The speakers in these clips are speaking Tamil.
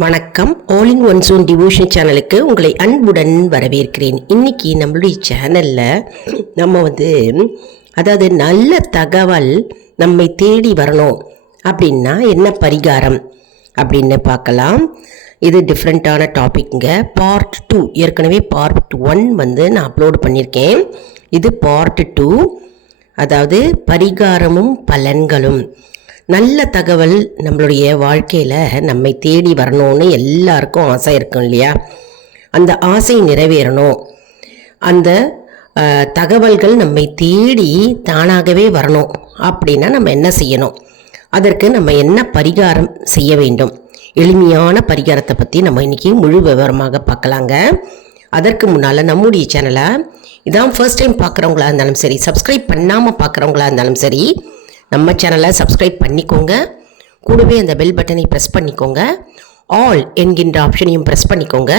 வணக்கம். All in one zone devotion சேனலுக்கு உங்களை அன்புடன் வரவேற்கிறேன். இன்னைக்கு நம்மளுடைய சேனலில் நம்ம வந்து அதாவது நல்ல தகவல் நம்மை தேடி வரணும். அப்படின்னா என்ன பரிகாரம்? அப்படின்னு பார்க்கலாம். இது டிஃப்ரெண்ட்டான டாபிக்ங்க பார்ட் டூ ஏற்கனவே பார்ட் ஒன் வந்து நான் அப்லோடு பண்ணியிருக்கேன். இது பார்ட் டூ அதாவது பரிகாரமும் பலன்களும். நல்ல தகவல் நம்மளுடைய வாழ்க்கையில் நம்மை தேடி வரணும்னு எல்லாருக்கும் ஆசை இருக்கும் இல்லையா? அந்த ஆசை நிறைவேறணும். அந்த தகவல்கள் நம்மை தேடி தானாகவே வரணும். அப்படின்னா நம்ம என்ன செய்யணும்? அதற்கு நம்ம என்ன பரிகாரம் செய்ய வேண்டும்? எளிமையான பரிகாரத்தை பற்றி நம்ம இன்றைக்கி முழு விவரமாக பார்க்கலாங்க. அதற்கு முன்னால் நம்முடைய சேனலை இதான் ஃபர்ஸ்ட் டைம் பார்க்குறவங்களா இருந்தாலும் சரி சப்ஸ்கிரைப் பண்ணாமல் பார்க்குறவங்களா இருந்தாலும் சரி நம்ம சேனலை சப்ஸ்கிரைப் பண்ணிக்கோங்க. கூடவே அந்த பெல் பட்டனை ப்ரெஸ் பண்ணிக்கோங்க. ஆல் என்கின்ற ஆப்ஷனையும் ப்ரெஸ் பண்ணிக்கோங்க.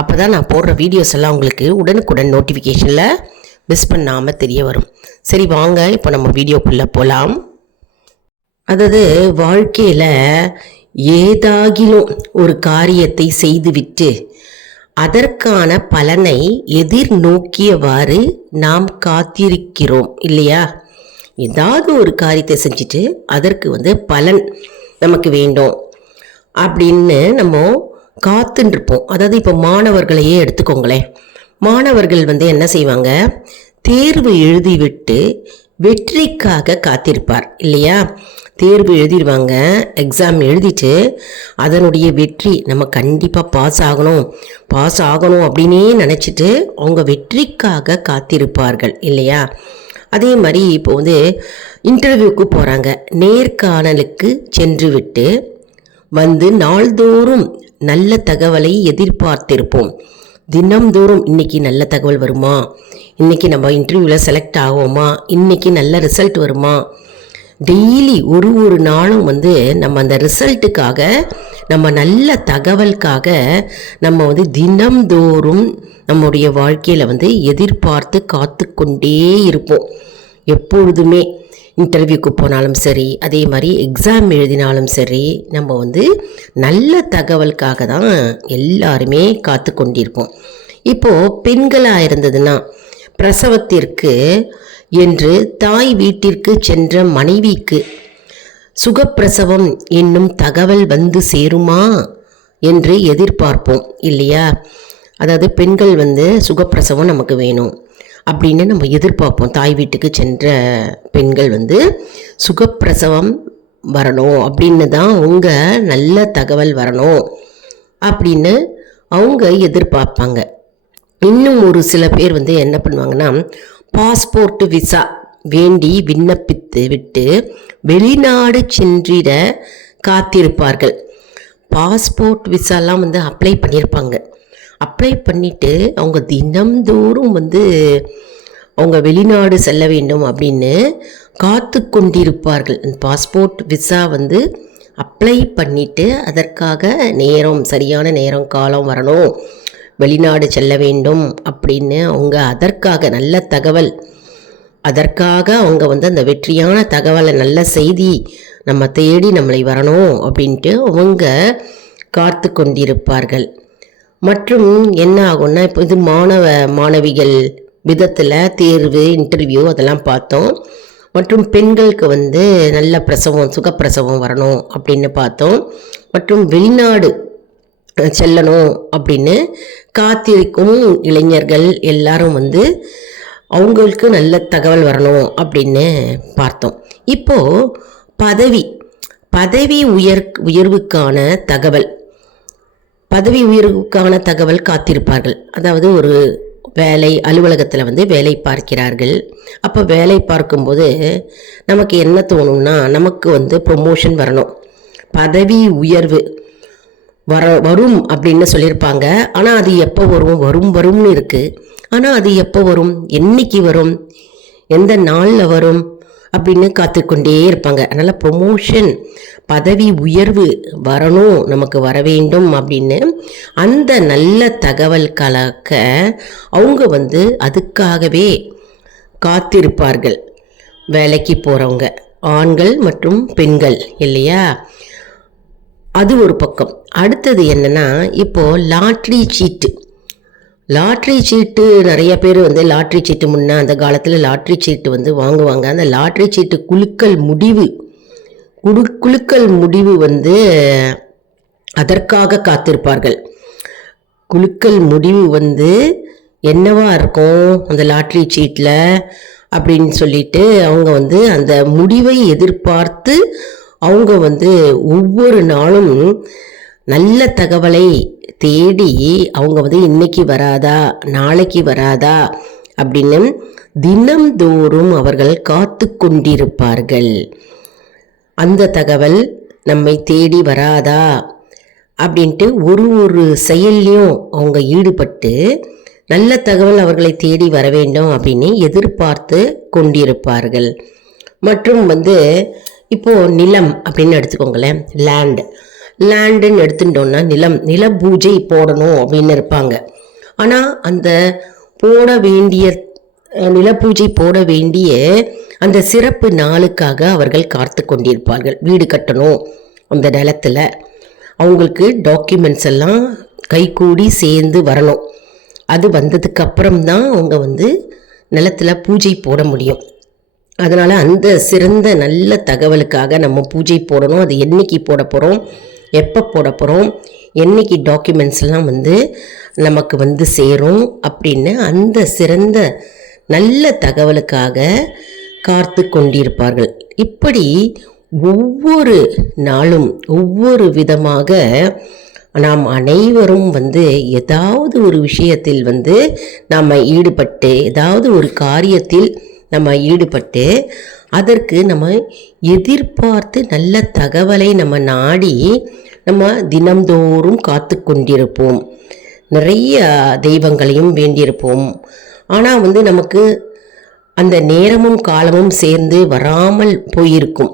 அப்போ தான் நான் போடுற வீடியோஸ் எல்லாம் உங்களுக்கு உடனுக்குடன் நோட்டிஃபிகேஷனில் மிஸ் பண்ணாமல் தெரிய வரும். சரி வாங்க இப்போ நம்ம வீடியோக்குள்ளே போகலாம் அதாவது வாழ்க்கையில் ஏதாகிலும் ஒரு காரியத்தை செய்துவிட்டு அதற்கான பலனை எதிர்நோக்கியவாறு நாம் காத்திருக்கிறோம் இல்லையா? ஏதாவது ஒரு காரியத்தை செஞ்சுட்டு அதற்கு வந்து பலன் நமக்கு வேண்டும். அப்படின்னு நம்ம காத்துன்னு இருப்போம் அதாவது இப்போ மாணவர்களையே எடுத்துக்கோங்களேன். மாணவர்கள் வந்து என்ன செய்வாங்க? தேர்வு எழுதிவிட்டு வெற்றிக்காக காத்திருப்பார். இல்லையா? தேர்வு எழுதிடுவாங்க எக்ஸாம் எழுதிட்டு அதனுடைய வெற்றி நம்ம கண்டிப்பாக பாஸ் ஆகணும். பாஸ் ஆகணும் அப்படின்னே நினச்சிட்டு அவங்க வெற்றிக்காக காத்திருப்பார்கள். இல்லையா? அதே மாதிரி இப்போ வந்து இன்டர்வியூக்கு போகிறாங்க நேர்காணலுக்கு சென்று விட்டு வந்து நாள்தோறும் நல்ல தகவலை எதிர்பார்த்திருப்போம். தினம்தோறும் இன்றைக்கி நல்ல தகவல் வருமா? இன்றைக்கி நம்ம இன்டர்வியூவில் செலக்ட் ஆகுவோமா? இன்றைக்கி நல்ல ரிசல்ட் வருமா? டெய்லி ஒரு ஒரு நாளும் வந்து நம்ம அந்த ரிசல்ட்டுக்காக நம்ம நல்ல தகவலுக்காக நம்ம வந்து தினம்தோறும் நம்முடைய வாழ்க்கையில் வந்து எதிர்பார்த்து காத்து கொண்டே இருப்போம். எப்பொழுதுமே இன்டர்வியூக்கு போனாலும் சரி அதே மாதிரி எக்ஸாம் எழுதினாலும் சரி நம்ம வந்து நல்ல தகவலுக்காக தான் எல்லாருமே காத்து கொண்டிருப்போம் இப்போது பெண்களாக இருந்ததுன்னா பிரசவத்திற்கு என்று தாய் வீட்டிற்கு சென்ற மனைவிக்கு சுகப்பிரசவம் என்னும் தகவல் வந்து சேருமா? என்று எதிர்பார்ப்போம் இல்லையா? அதாவது பெண்கள் வந்து சுகப்பிரசவம் நமக்கு வேணும் அப்படின்னு நம்ம எதிர்பார்ப்போம். தாய் வீட்டுக்கு சென்ற பெண்கள் வந்து சுகப்பிரசவம் வரணும் அப்படின்னு தான் உங்கள் நல்ல தகவல் வரணும் அப்படின்னு அவங்க எதிர்பார்ப்பாங்க. இன்னும் ஒரு சில பேர் வந்து என்ன பண்ணுவாங்கன்னா பாஸ்போர்ட் விசா வேண்டி விண்ணப்பித்து விட்டு வெளிநாடு சென்றிட காத்திருப்பார்கள். பாஸ்போர்ட் விசாலாம் வந்து அப்ளை பண்ணியிருப்பாங்க அப்ளை பண்ணிவிட்டு அவங்க தினம்தோறும் வந்து அவங்க வெளிநாடு செல்ல வேண்டும் அப்படின்னு காத்து கொண்டிருப்பார்கள். பாஸ்போர்ட் விசா வந்து அப்ளை பண்ணிவிட்டு அதற்காக நேரம் சரியான நேரம் காலம் வரணும். வெளிநாடு செல்ல வேண்டும் அப்படின்னு அவங்க அதற்காக நல்ல தகவல் அதற்காக அவங்க வந்து அந்த வெற்றியான தகவலை நல்ல செய்தி நம்ம தேடி நம்மளை வரணும் அப்படின்ட்டு அவங்க காத்து கொண்டிருப்பார்கள். மற்றும் என்ன ஆகும்னா இப்போ இது மாணவ மாணவிகள் விதத்தில் தேர்வு இன்டர்வியூ அதெல்லாம் பார்த்தோம். மற்றும் பெண்களுக்கு வந்து நல்ல பிரசவம் சுகப்பிரசவம் வரணும் அப்படின்னு பார்த்தோம். மற்றும் வெளிநாடு செல்லணும் அப்படின்னு காத்திருக்கும் இளைஞர்கள் எல்லாரும் வந்து அவங்களுக்கு நல்ல தகவல் வரணும் அப்படின்னு பார்த்தோம். இப்போது பதவி பதவி உயர் உயர்வுக்கான தகவல் பதவி உயர்வுக்கான தகவல் காத்திருப்பார்கள். அதாவது ஒரு வேலை அலுவலகத்தில் வந்து வேலை பார்க்கிறார்கள். அப்போ வேலை பார்க்கும்போது நமக்கு என்ன தோணும்னா நமக்கு வந்து ப்ரொமோஷன் வரணும். பதவி உயர்வு வர வரும் அப்படின்னு சொல்லியிருப்பாங்க. ஆனால் அது எப்போ வரும்? வரும் வரும்னு இருக்குது ஆனால் அது எப்போ வரும்? என்னைக்கு வரும்? எந்த நாளில் வரும்? அப்படின்னு காத்துக்கொண்டே இருப்பாங்க. அதனால் ப்ரொமோஷன் பதவி உயர்வு வரணும் நமக்கு வர வேண்டும் அப்படின்னு அந்த நல்ல தகவல் கலக்க அவங்க வந்து அதுக்காகவே காத்திருப்பார்கள். வேலைக்கு போகிறவங்க ஆண்கள் மற்றும் பெண்கள் இல்லையா? அது ஒரு பக்கம். அடுத்தது என்னென்னா இப்போது லாட்ரி சீட்டு. லாட்ரி சீட்டு நிறைய பேர் வந்து லாட்ரி சீட்டு முன்னே அந்த காலத்தில் லாட்ரி சீட்டு வந்து வாங்குவாங்க. அந்த லாட்ரி சீட்டு குலுக்கல் முடிவு குழு குலுக்கல் முடிவு வந்து அதற்காக காத்திருப்பார்கள். குலுக்கல் முடிவு வந்து என்னவா இருக்கும் அந்த லாட்ரி சீட்டில் அப்படின்னு சொல்லிட்டு அவங்க வந்து அந்த முடிவை எதிர்பார்த்து அவங்க வந்து ஒவ்வொரு நாளும் நல்ல தகவலை தேடி அவங்க வந்து இன்னைக்கு வராதா நாளைக்கு வராதா அப்படின்னு தினம்தோறும் அவர்கள் காத்து கொண்டிருப்பார்கள். அந்த தகவல் நம்மை தேடி வராதா அப்படின்ட்டு ஒரு ஒரு செயல்லையும் அவங்க ஈடுபட்டு நல்ல தகவல் அவர்களை தேடி வர வேண்டும் அப்படின்னு எதிர்பார்த்து கொண்டிருப்பார்கள். மற்றும் வந்து இப்போது நிலம் அப்படின்னு எடுத்துக்கோங்களேன் லேண்ட் லேண்டுன்னு எடுத்துட்டோம்னா நிலம் நில பூஜை போடணும் அப்படின்னு இருப்பாங்க. ஆனால் அந்த போட வேண்டிய நில நிலப்பூஜை போட வேண்டிய அந்த சிறப்பு நாளுக்காக அவர்கள் காத்து கொண்டிருப்பார்கள். வீடு கட்டணும் அந்த நிலத்துல. அவங்களுக்கு டாக்குமெண்ட்ஸ் எல்லாம் கைகூடி சேர்ந்து வரணும். அது வந்ததுக்கு அப்புறம் தான் அவங்க வந்து நிலத்துல பூஜை போட முடியும். அதனால் அந்த சிறந்த நல்ல தகவலுக்காக நம்ம பூஜை போடணும். அது என்னைக்கு போட போகிறோம் எப்போ போட போகிறோம் என்னைக்கு டாக்குமெண்ட்ஸ்லாம் வந்து நமக்கு வந்து சேரும்? அப்படின்னு அந்த சிறந்த நல்ல தகவலுக்காக காத்து கொண்டிருப்பார்கள். இப்படி ஒவ்வொரு நாளும் ஒவ்வொரு விதமாக நாம் அனைவரும் வந்து ஏதாவது ஒரு விஷயத்தில் வந்து நாம் ஈடுபட்டு ஏதாவது ஒரு காரியத்தில் நம்ம ஈடுபட்டு அதற்கு நம்ம எதிர்பார்த்து நல்ல தகவலை நம்ம நாடி நம்ம தினம்தோறும் காத்து கொண்டிருப்போம். நிறைய தெய்வங்களையும் வேண்டியிருப்போம். ஆனால் வந்து நமக்கு அந்த நேரமும் காலமும் சேர்ந்து வராமல் போயிருக்கும்.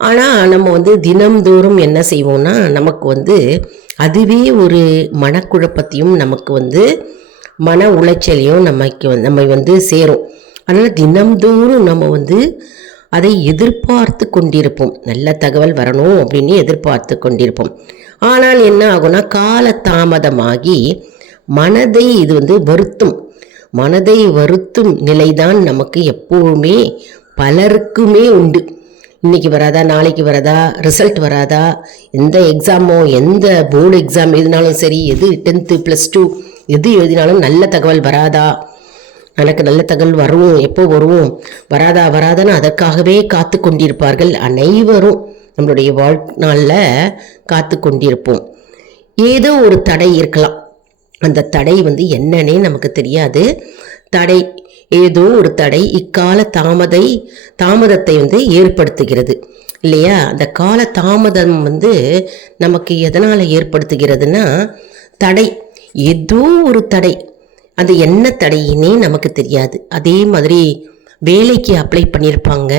ஆனால் நம்ம வந்து தினம்தோறும் என்ன செய்வோம்னா நமக்கு வந்து அதுவே ஒரு மனக்குழப்பத்தையும் நமக்கு வந்து மன உளைச்சலையும் நமக்கு நம்ம நம்மை வந்து சேரும். அதனால் தினம்தோறும் நம்ம வந்து அதை எதிர்பார்த்து கொண்டிருப்போம். நல்ல தகவல் வரணும் அப்படின்னு எதிர்பார்த்து கொண்டிருப்போம். ஆனால் என்ன ஆகும்னா கால தாமதமாகி மனதை இது வந்து வருத்தும். மனதை வருத்தும் நிலைதான் நமக்கு எப்போவுமே பலருக்குமே உண்டு. இன்னைக்கு வராதா நாளைக்கு வராதா ரிசல்ட் வராதா எந்த எக்ஸாமோ எந்த போர்டு எக்ஸாம் எழுதினாலும் சரி எது டென்த்து ப்ளஸ் டூ எது எழுதினாலும் நல்ல தகவல் வராதா எனக்கு நல்ல தகவல் வரும் எப்போ வருவோம்? வராதா வராதான்னு அதற்காகவே காத்து கொண்டிருப்பார்கள் அனைவரும். நம்மளுடைய வாழ்நாளில் காத்து கொண்டிருப்போம். ஏதோ ஒரு தடை இருக்கலாம். அந்த தடை வந்து என்னன்னே நமக்கு தெரியாது. தடை ஏதோ ஒரு தடை இக்கால தாமதை தாமதத்தை வந்து ஏற்படுத்துகிறது. இல்லையா? அந்த கால தாமதம் வந்து நமக்கு எதனால் ஏற்படுத்துகிறதுனா தடை ஏதோ ஒரு தடை. அது என்ன தடையினே நமக்கு தெரியாது. அதே மாதிரி வேலைக்கு அப்ளை பண்ணியிருப்பாங்க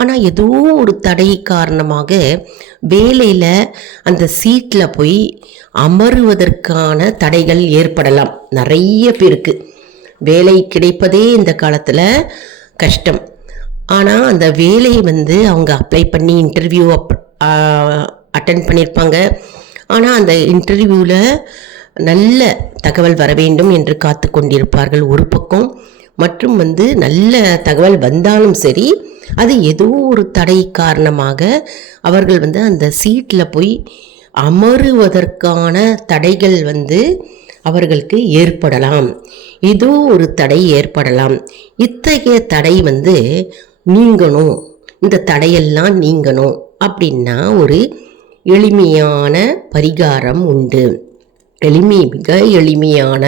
ஆனால் ஏதோ ஒரு தடை காரணமாக வேலையில் அந்த சீட்டில் போய் அமருவதற்கான தடைகள் ஏற்படலாம். நிறைய பேருக்கு. வேலை கிடைப்பதே இந்த காலத்தில் கஷ்டம். ஆனால் அந்த வேலையை வந்து அவங்க அப்ளை பண்ணி இன்டர்வியூ அப் அட்டன் பண்ணியிருப்பாங்க ஆனால் அந்த இன்டர்வியூவில் நல்ல தகவல் வர வேண்டும் என்று காத்து கொண்டிருப்பார்கள் ஒரு பக்கம். மற்றும் வந்து நல்ல தகவல் வந்தாலும் சரி அது ஏதோ ஒரு தடை காரணமாக அவர்கள் வந்து அந்த சீட்டில் போய் அமருவதற்கான தடைகள் வந்து அவர்களுக்கு ஏற்படலாம். ஏதோ ஒரு தடை ஏற்படலாம். இத்தகைய தடை வந்து நீங்கணும். இந்த தடையெல்லாம் நீங்கணும். அப்படின்னா ஒரு எளிமையான பரிகாரம் உண்டு. எளிமை மிக எளிமையான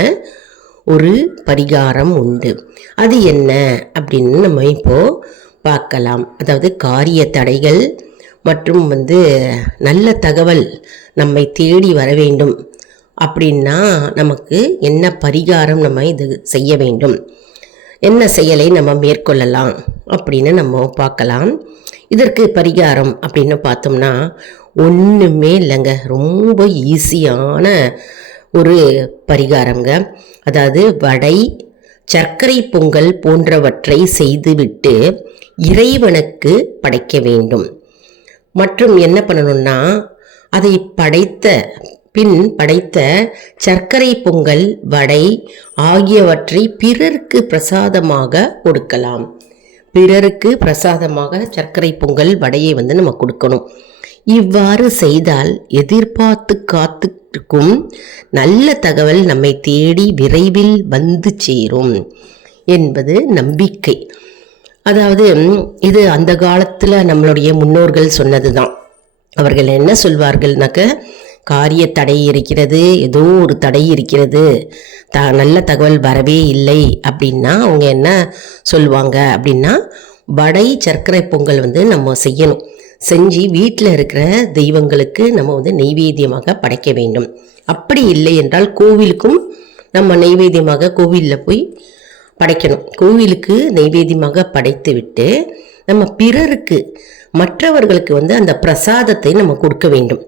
ஒரு பரிகாரம் உண்டு. அது என்ன அப்படின்னு நம்ம இப்போது பார்க்கலாம். அதாவது காரிய தடைகள் மற்றும் வந்து நல்ல தகவல் நம்மை தேடி வர வேண்டும் அப்படின்னா நமக்கு என்ன பரிகாரம் நம்ம இது செய்ய வேண்டும்? என்ன செயலை நம்ம மேற்கொள்ளலாம் அப்படின்னு நம்ம பார்க்கலாம். இதற்கு பரிகாரம் அப்படின்னு பார்த்தோம்னா ஒன்றுமே இல்லைங்க. ரொம்ப ஈஸியான ஒரு பரிகாரங்க அதாவது வடை சர்க்கரை பொங்கல் போன்றவற்றை செய்துவிட்டு இறைவனுக்கு படைக்க வேண்டும். மற்றும் என்ன பண்ணணும்னா அதை படைத்த பின் படைத்த சர்க்கரை பொங்கல் வடை ஆகியவற்றை பிறருக்கு பிரசாதமாக கொடுக்கலாம். பிறருக்கு பிரசாதமாக சர்க்கரை பொங்கல் வடையை வந்து நம்ம கொடுக்கணும். இவ்வாறு செய்தால் எதிர்பார்த்து காத்துக்கும் நல்ல தகவல் நம்மை தேடி விரைவில் வந்து சேரும் என்பது நம்பிக்கை. அதாவது இது அந்த காலத்தில் நம்மளுடைய முன்னோர்கள் சொன்னது தான் அவர்கள் என்ன சொல்வார்கள்னாக்க காரிய தடை இருக்கிறது ஏதோ ஒரு தடை இருக்கிறது. த நல்ல தகவல் வரவே இல்லை. அப்படின்னா அவங்க என்ன சொல்லுவாங்க அப்படின்னா வடை சர்க்கரை பொங்கல் வந்து நம்ம செய்யணும். செஞ்சு வீட்டில் இருக்கிற தெய்வங்களுக்கு நம்ம வந்து நெய்வேத்தியமாக படைக்க வேண்டும். அப்படி இல்லை என்றால் கோவிலுக்கும் நம்ம நெய்வேத்தியமாக கோவிலில் போய் படைக்கணும். கோவிலுக்கு நெய்வேத்தியமாக படைத்து விட்டு நம்ம பிறருக்கு மற்றவர்களுக்கு வந்து அந்த பிரசாதத்தை நம்ம கொடுக்க வேண்டும்.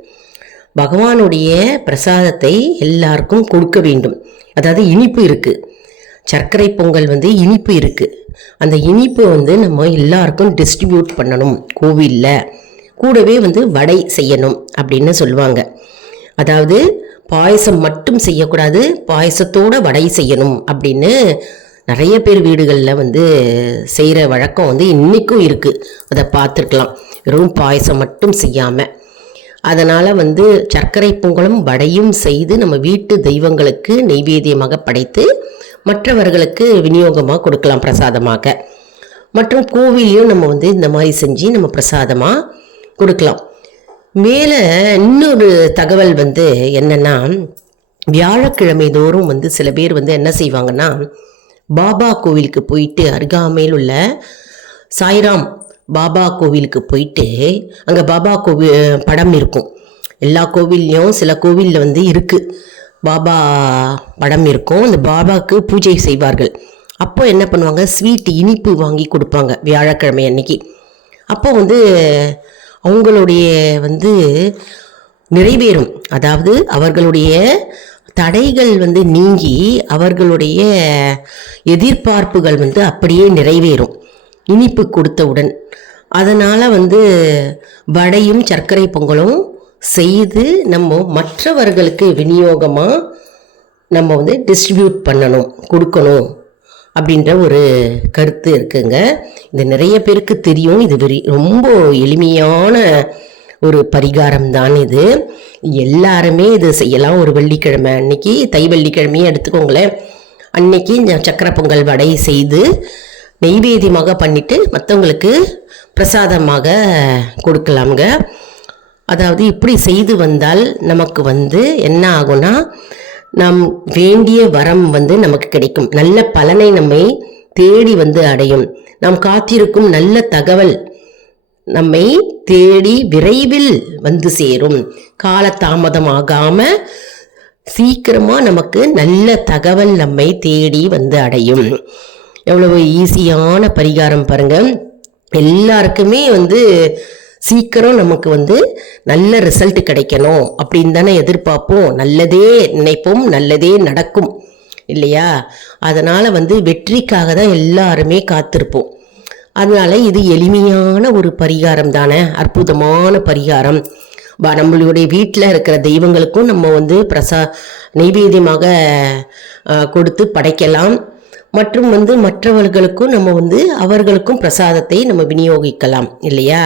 பகவானுடைய பிரசாதத்தை எல்லாருக்கும் கொடுக்க வேண்டும். அதாவது இனிப்பு இருக்குது சர்க்கரை பொங்கல் வந்து இனிப்பு இருக்குது அந்த இனிப்பு வந்து நம்ம எல்லாருக்கும் டிஸ்ட்ரிபியூட் பண்ணணும் கோவிலில். கூடவே வந்து வடை செய்யணும் அப்படின்னு சொல்லுவாங்க. அதாவது பாயசம் மட்டும் செய்யக்கூடாது பாயசத்தோட வடை செய்யணும் அப்படின்னு நிறைய பேர் வீடுகளில் வந்து செய்கிற வழக்கம் வந்து இன்றைக்கும் இருக்குது அதை பார்த்துருக்கலாம். வெறும் பாயசம் மட்டும் செய்யாமல் அதனால் வந்து சர்க்கரை பொங்கலும் வடையும் செய்து நம்ம வீட்டு தெய்வங்களுக்கு நெய்வேத்தியமாக படைத்து மற்றவர்களுக்கு விநியோகமாக கொடுக்கலாம் பிரசாதமாக. மற்றும் கோவிலையும் நம்ம வந்து இந்த மாதிரி செஞ்சு நம்ம பிரசாதமாக கொடுக்கலாம். மேலே இன்னொரு தகவல் வந்து என்னென்னா வியாழக்கிழமை தோறும் வந்து சில பேர் வந்து என்ன செய்வாங்கன்னா பாபா கோவிலுக்கு போயிட்டு அருகாமையில் உள்ள சாய்ராம் பாபா கோவிலுக்கு போயிட்டு அங்கே பாபா கோவில் படம் இருக்கும். எல்லா கோவில்லையும் சில கோவிலில் வந்து இருக்குது பாபா படம் இருக்கும். அந்த பாபாவுக்கு பூஜை செய்வார்கள். அப்போ என்ன பண்ணுவாங்க? ஸ்வீட் இனிப்பு வாங்கி கொடுப்பாங்க வியாழக்கிழமை அன்னைக்கு. அப்போ வந்து அவங்களுடைய வந்து நிறைவேறும். அதாவது அவர்களுடைய தடைகள் வந்து நீங்கி அவர்களுடைய எதிர்பார்ப்புகள் வந்து அப்படியே நிறைவேறும். இனிப்பு கொடுத்தவுடன். அதனால் வந்து வடையும் சர்க்கரை பொங்கலும் செய்து நம்ம மற்றவர்களுக்கு விநியோகமாக நம்ம வந்து டிஸ்ட்ரிபியூட் பண்ணணும் கொடுக்கணும் அப்படின்ற ஒரு கருத்து இருக்குங்க. இது நிறைய பேருக்கு தெரியும். இது வெரி ரொம்ப எளிமையான ஒரு பரிகாரம் தான் இது. எல்லாருமே இது செய்யலாம். ஒரு வெள்ளிக்கிழமை அன்னைக்கு தை வெள்ளிக்கிழமையே எடுத்துக்கோங்களேன். அன்னைக்கு சக்கரை பொங்கல் வடை செய்து நெய்வேதியமாக பண்ணிவிட்டு மற்றவங்களுக்கு பிரசாதமாக கொடுக்கலாமுங்க. அதாவது இப்படி செய்து வந்தால் நமக்கு வந்து என்ன ஆகும்னா நாம் வேண்டிய வரம் வந்து நமக்கு கிடைக்கும். நல்ல பலனை நம்மை தேடி வந்து அடையும். நாம் காத்திருக்கும் நல்ல தகவல் நம்மை தேடி விரைவில் வந்து சேரும். காலதாமதமாகாம சீக்கிரமா நமக்கு நல்ல தகவல் நம்மை தேடி வந்து அடையும். எவ்வளவு ஈஸியான பரிகாரம் பாருங்க. எல்லாருக்குமே வந்து சீக்கிரம் நமக்கு வந்து நல்ல ரிசல்ட் கிடைக்கணும் அப்படின்னு தானே எதிர்பார்ப்போம். நல்லதே நினைப்போம் நல்லதே நடக்கும். இல்லையா? அதனால் வந்து வெற்றிக்காக தான் எல்லாருமே காத்திருப்போம். அதனால் இது எளிமையான ஒரு பரிகாரம் தானே. அற்புதமான பரிகாரம். நம்மளுடைய வீட்டில் இருக்கிற தெய்வங்களுக்கும் நம்ம வந்து பிரசா நைவேத்தியமாக கொடுத்து படைக்கலாம். மற்றும் வந்து மற்றவர்களுக்கும் நம்ம வந்து அவர்களுக்கும் பிரசாதத்தை நம்ம விநியோகிக்கலாம். இல்லையா?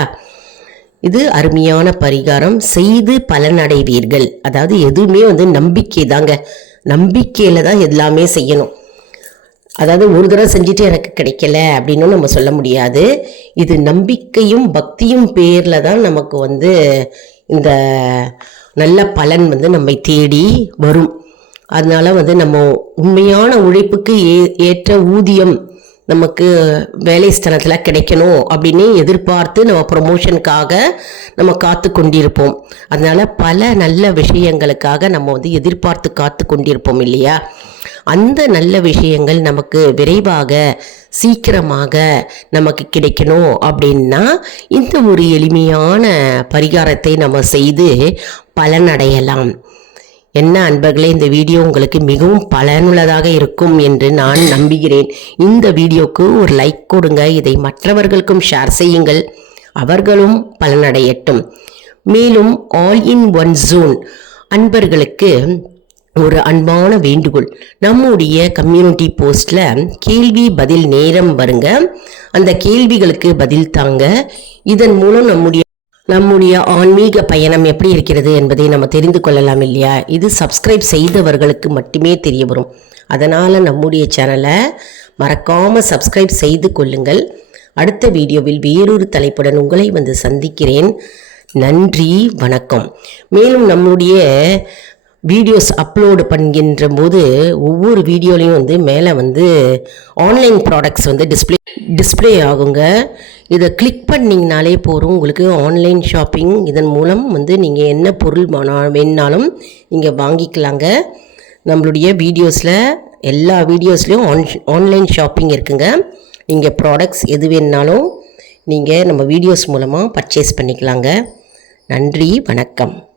இது அருமையான பரிகாரம். செய்து பலனடைவீர்கள். அதாவது எதுவுமே வந்து நம்பிக்கை தாங்க நம்பிக்கையில தான் எல்லாமே செய்யணும். அதாவது ஒரு தடவை செஞ்சுட்டு எனக்கு கிடைக்கல அப்படின்னு நம்ம சொல்ல முடியாது. இது நம்பிக்கையும் பக்தியும் பேரில் தான் நமக்கு வந்து இந்த நல்ல பலன் வந்து நம்மை தேடி வரும். அதனால வந்து நம்ம உண்மையான உழைப்புக்கு ஏ ஏற்ற ஊதியம் நமக்கு வேலை ஸ்தலத்தில் கிடைக்கணும் அப்படின்னு எதிர்பார்த்து நம்ம ப்ரொமோஷனுக்காக நம்ம காத்து கொண்டிருப்போம். அதனால் பல நல்ல விஷயங்களுக்காக நம்ம வந்து எதிர்பார்த்து காத்து கொண்டிருப்போம் இல்லையா? அந்த நல்ல விஷயங்கள் நமக்கு விரைவாக சீக்கிரமாக நமக்கு கிடைக்கணும் அப்படின்னா இந்த ஒரு எளிமையான பரிகாரத்தை நம்ம செய்து பலனடையலாம். என்ன அன்பர்களே இந்த வீடியோ உங்களுக்கு மிகவும் பலனுள்ளதாக இருக்கும் என்று நான் நம்புகிறேன். இந்த வீடியோக்கு ஒரு லைக் கொடுங்க. இதை மற்றவர்களுக்கும் ஷேர் செய்யுங்கள். அவர்களும் பலனடையட்டும். மேலும் ஆல் இன் ஒன் ஜூன் அன்பர்களுக்கு ஒரு அன்பான வேண்டுகோள். நம்முடைய கம்யூனிட்டி போஸ்ட்ல கேள்வி பதில் நேரம் வருங்க. அந்த கேள்விகளுக்கு பதில் தாங்க. இதன் மூலம் நம்முடைய நம்முடைய ஆன்மீக பயணம் எப்படி இருக்கிறது என்பதை நம்ம தெரிந்து கொள்ளலாம் இல்லையா? இது சப்ஸ்கிரைப் செய்தவர்களுக்கு மட்டுமே தெரிய வரும். அதனால் நம்முடைய சேனலை மறக்காமல் சப்ஸ்கிரைப் செய்து கொள்ளுங்கள். அடுத்த வீடியோவில் வேறொரு தலைப்புடன் உங்களை வந்து சந்திக்கிறேன். நன்றி வணக்கம். மேலும் நம்முடைய வீடியோஸ் அப்லோடு பண்ணுகின்ற போது ஒவ்வொரு வீடியோலையும் வந்து மேலே வந்து ஆன்லைன் ப்ராடக்ட்ஸ் வந்து டிஸ்ப்ளே டிஸ்ப்ளே ஆகுங்க. இதை கிளிக் பண்ணிங்கனாலே போகிறோம் உங்களுக்கு ஆன்லைன் ஷாப்பிங் இதன் மூலம் வந்து நீங்கள் என்ன பொருள் வேணா- வேணுனாலும் நீங்கள் வாங்கிக்கலாங்க. நம்மளுடைய வீடியோஸில் எல்லா வீடியோஸ்லேயும் ஆன் ஆன்லைன் ஷாப்பிங் இருக்குங்க. நீங்கள் ப்ராடக்ட்ஸ் எது வேணுனாலும் நீங்கள் நம்ம வீடியோஸ் மூலமாக பர்ச்சேஸ் பண்ணிக்கலாங்க. நன்றி வணக்கம்.